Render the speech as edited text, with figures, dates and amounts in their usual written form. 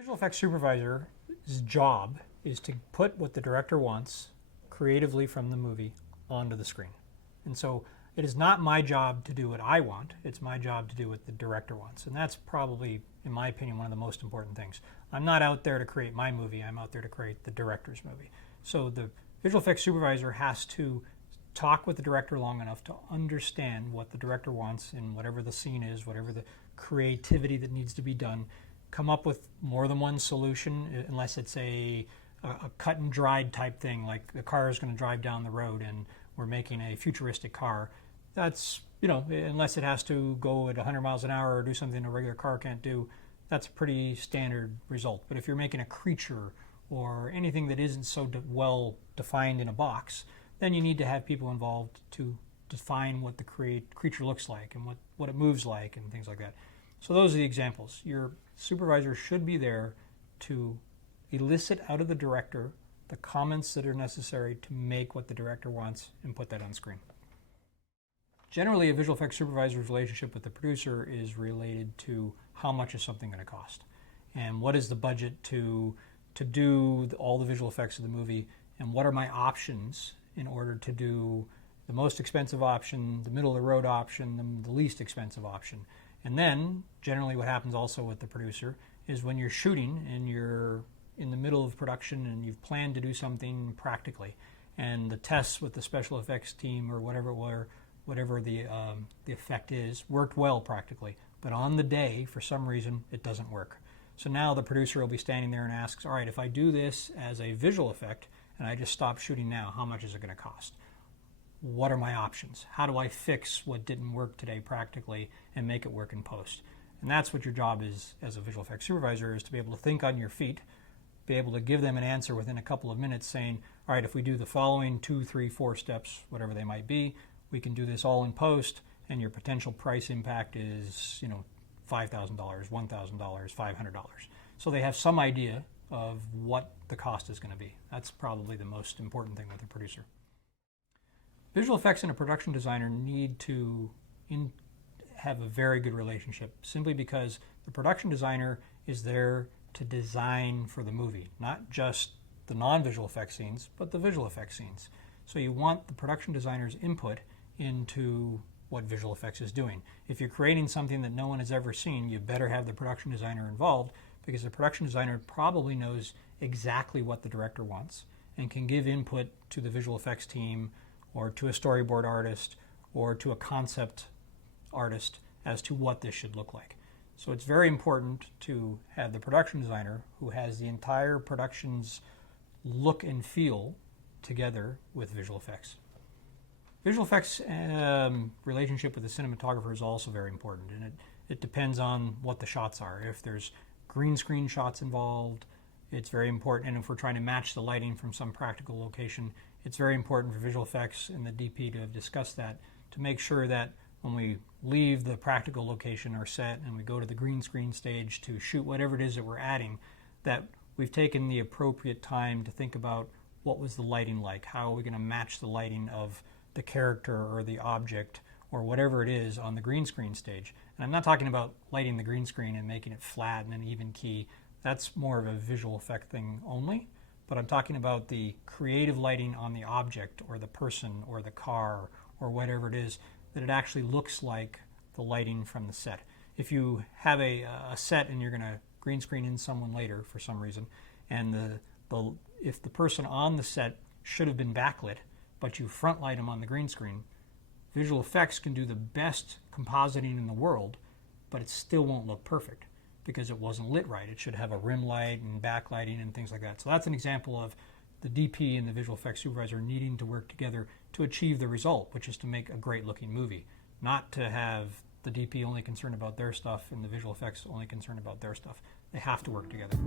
Visual effects supervisor's job is to put what the director wants creatively from the movie onto the screen. And so it is not my job to do what I want, it's my job to do what the director wants. And that's probably, in my opinion, one of the most important things. I'm not out there to create my movie, I'm out there to create the director's movie. So the visual effects supervisor has to talk with the director long enough to understand what the director wants in whatever the scene is, whatever the creativity that needs to be done, come up with more than one solution, unless it's a cut and dried type thing, like the car is going to drive down the road and we're making a futuristic car. That's, unless it has to go at 100 miles an hour or do something a regular car can't do, that's a pretty standard result. But if you're making a creature or anything that isn't so well defined in a box, then you need to have people involved to define what the creature looks like and what it moves like and things like that. So those are the examples. Your supervisor should be there to elicit out of the director the comments that are necessary to make what the director wants and put that on screen. Generally, a visual effects supervisor's relationship with the producer is related to how much is something going to cost and what is the budget to do all the visual effects of the movie, and what are my options in order to do the most expensive option, the middle of the road option, the least expensive option. And then generally what happens also with the producer is when you're shooting and you're in the middle of production and you've planned to do something practically, and the tests with the special effects team or whatever the effect is worked well practically, but on the day for some reason it doesn't work. So now the producer will be standing there and asks, all right, if I do this as a visual effect and I just stop shooting now, how much is it going to cost? What are my options? How do I fix what didn't work today practically and make it work in post? And that's what your job is as a visual effects supervisor, is to be able to think on your feet, be able to give them an answer within a couple of minutes saying, all right, if we do the following 2, 3, 4 steps, whatever they might be, we can do this all in post, and your potential price impact is, $5,000, $1,000, $500. So they have some idea of what the cost is going to be. That's probably the most important thing with a producer. Visual effects and a production designer need to have a very good relationship, simply because the production designer is there to design for the movie, not just the non-visual effects scenes, but the visual effects scenes. So you want the production designer's input into what visual effects is doing. If you're creating something that no one has ever seen, you better have the production designer involved, because the production designer probably knows exactly what the director wants and can give input to the visual effects team or to a storyboard artist or to a concept artist as to what this should look like. So it's very important to have the production designer who has the entire production's look and feel together with visual effects. Visual effects relationship with the cinematographer is also very important, and it depends on what the shots are. If there's green screen shots involved, it's very important, and if we're trying to match the lighting from some practical location, it's very important for visual effects and the DP to have discussed that, to make sure that when we leave the practical location or set and we go to the green screen stage to shoot whatever it is that we're adding, that we've taken the appropriate time to think about what was the lighting like, how are we going to match the lighting of the character or the object or whatever it is on the green screen stage. And I'm not talking about lighting the green screen and making it flat and an even key. That's more of a visual effect thing only. But I'm talking about the creative lighting on the object or the person or the car or whatever it is, that it actually looks like the lighting from the set. If you have a set and you're going to green screen in someone later for some reason, and if the person on the set should have been backlit, but you front light them on the green screen, visual effects can do the best compositing in the world, but it still won't look perfect because it wasn't lit right. It should have a rim light and backlighting and things like that. So that's an example of the DP and the visual effects supervisor needing to work together to achieve the result, which is to make a great looking movie, not to have the DP only concerned about their stuff and the visual effects only concerned about their stuff. They have to work together.